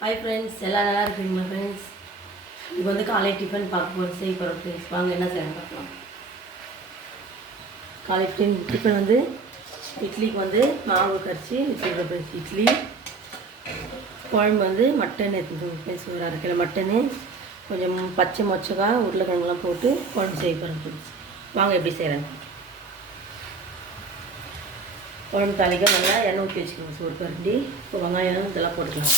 Hi friends, எல்லாம் நல்லா இருக்குங்களா ஃப்ரெண்ட்ஸ்? இப்போ வந்து காலை டிஃபன் செய்ய போகிறோம் ஃப்ரெண்ட்ஸ். வாங்க என்ன செய்யணும் பார்க்கலாம். காலை டிஃபன் வந்து இட்லிக்கு வந்து மாவு கரைச்சி வச்சுருக்கோம் ஃப்ரெண்ட்ஸ். இட்லி குழம்பு வந்து மட்டன் எடுத்துக்கோங்க ஃப்ரெண்ட்ஸ். ஒரு 1/2 கிலோ மட்டனு, கொஞ்சம் பச்சை மொச்சக்காய், உருளைக்கிழங்குலாம் போட்டு குழம்பு செய்ய போகிறோம் ஃப்ரெண்ட்ஸ். வாங்க எப்படி செய்கிறேன். குழம்பு தாளிக்க நல்லா எண்ணெய் ஊற்றி வச்சுக்கோங்க. ஒரு கரண்டி. இப்போ வெங்காயம் இதெல்லாம் போட்டுக்கலாம்.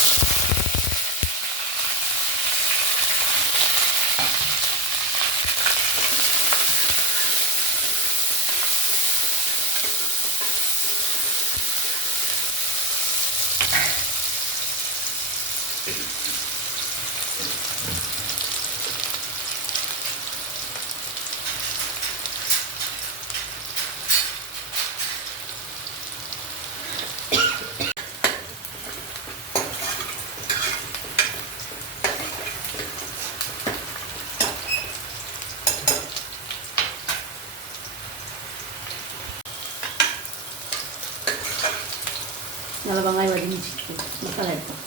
நல்லா வெங்காயம் வதங்கிச்சு. மசாலா எடுப்போம்.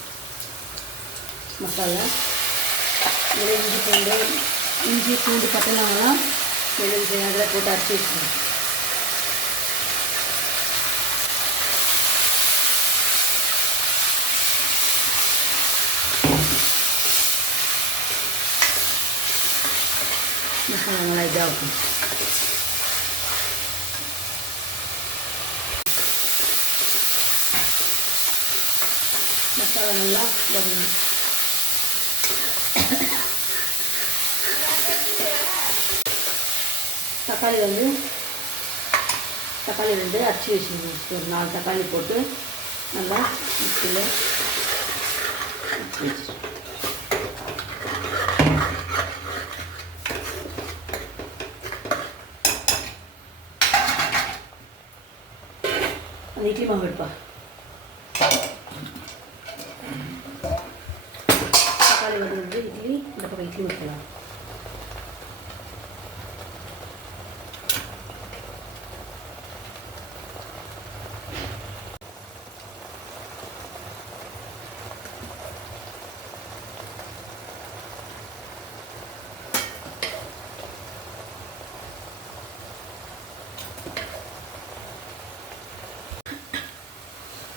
மசாலா இஞ்சி பூண்டு பட்டெல்லாம் அதில் போட்டு அரைச்சி வச்சுக்கணும். மசாலா நல்லா இதாகும். மசாலா நல்லா வதங்கணும். தக்காளி வந்து அரைச்சி வச்சுக்கணும். ஒரு 4 தக்காளி போட்டு நல்லா மிக்சியில் அரைச்சி வச்சு அந்த இட்லி மாவு எடுப்பா. தக்காளி வந்து இட்லி இந்த பக்கம் இட்லி ஊற்றலாம்.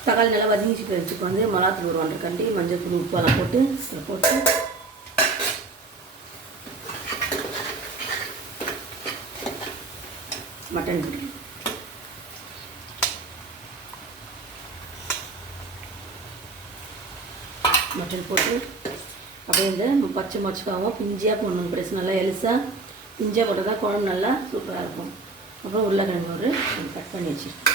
தக்காளி நல்லா வதங்கிச்சு இப்போ வந்து மிளகாத்தூள் ஒரு 1.5 கண்டி, மஞ்சள் தூள், உப்பெல்லாம் போட்டு அதில் போட்டு மட்டன் போட்டு அப்படியே இந்த பச்சை மொச்சக்காவும் பிஞ்சியாக போடணும். பிரச்சனை நல்லா எலுசாக பிஞ்சியாக போட்டால் தான் குழம்பு நல்லா சூப்பராக இருக்கும். அப்புறம் உருளைக்கிழங்கு ஒரு கட் பண்ணி வச்சுருக்கோம்.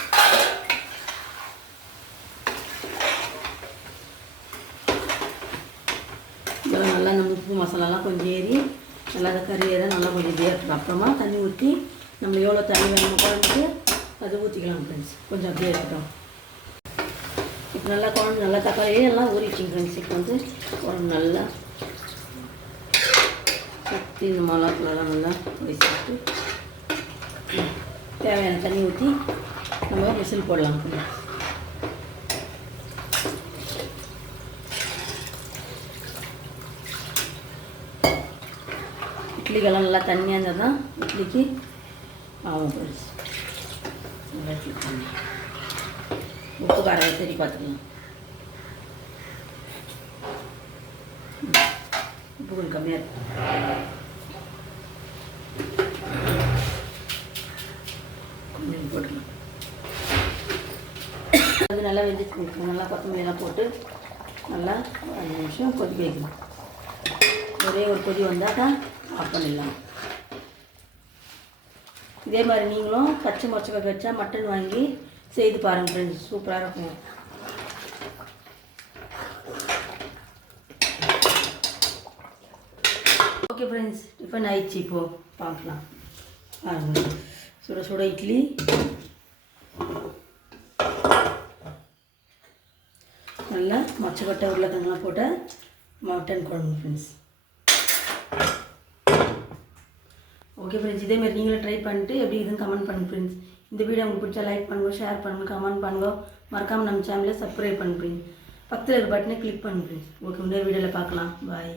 இதெல்லாம் நல்லா நம்ம உப்பு மசாலாலாம் கொஞ்சம் ஏறி நல்லா அதை கறியெல்லாம் நல்லா கொஞ்சம் வேகட்டும். அப்புறமா தண்ணி ஊற்றி நம்ம எவ்வளோ தண்ணி வேணுமோ குழம்புக்கு அதை ஊற்றிக்கலாம் ஃப்ரெண்ட்ஸ். கொஞ்சம் அப்படியே இருக்கட்டும். இப்போ நல்லா குழம்பு நல்லா தக்காளியே எல்லாம் ஊறிச்சிங்க ஃப்ரெண்ட்ஸ். இப்போ வந்து குழம்பு நல்லா சுற்றி இந்த மிளகாத்தூளெல்லாம் நல்லா வச்சுட்டு தேவையான தண்ணி ஊற்றி நம்ம விசில் போடலாம் ஃப்ரெண்ட்ஸ். இட்லிக்கெல்லாம் நல்லா தண்ணியாக இருந்தால் தான் இட்லிக்கு ஆகும் ஃப்ரெண்ட்ஸ். நல்லா இட்லி தண்ணி உப்பு காரம் சரி பார்த்துக்கலாம். உப்பு கொஞ்சம் கம்மியாக இருக்கும். கொஞ்சம் போட்டுக்கலாம். அது நல்லா வெந்துச்சு. நல்லா கொத்தமல்லியெல்லாம் போட்டு நல்லா 5 நிமிஷம் கொதிக்க வைக்கணும். ஒரே ஒரு கொதி வந்தால் தான் ஆஃப் பண்ணிடலாம். இதே மாதிரி நீங்களும் பச்சை மொச்சக்காய் வச்சா மட்டன் வாங்கி செய்து பாருங்கள் ஃப்ரெண்ட்ஸ். சூப்பராக இருக்கும். ஓகே ஃப்ரெண்ட்ஸ், டிஃபன் ஆயிடுச்சு. இப்போது பார்க்கலாம். பாருங்கள், சுட சுட இட்லி, நல்லா மொச்சக்கொட்டை உருளைக்கிழங்குலாம் போட்ட மட்டன் குழம்பு ஃப்ரெண்ட்ஸ். ஓகே ஃப்ரெண்ட்ஸ், இதேமாதிரி நீங்களும் ட்ரை பண்ணிட்டு எப்படி இதுன்னு கமெண்ட் பண்ணுங்க ஃப்ரெண்ட்ஸ். இந்த வீடியோ உங்களுக்கு பிடிச்சா லைக் பண்ணுங்கள், ஷேர் பண்ணுங்கள், கமெண்ட் பண்ணுங்கள். மறக்காமல் நம்ம சேனலை சப்ஸ்கிரைப் பண்ணுறீங்க. பக்கத்தில் இருக்க பட்டனை கிளிக் பண்ணுங்க ஃப்ரெண்ட்ஸ். ஓகே, இன்னொரு வீடியோவில் பார்க்கலாம். பாய்.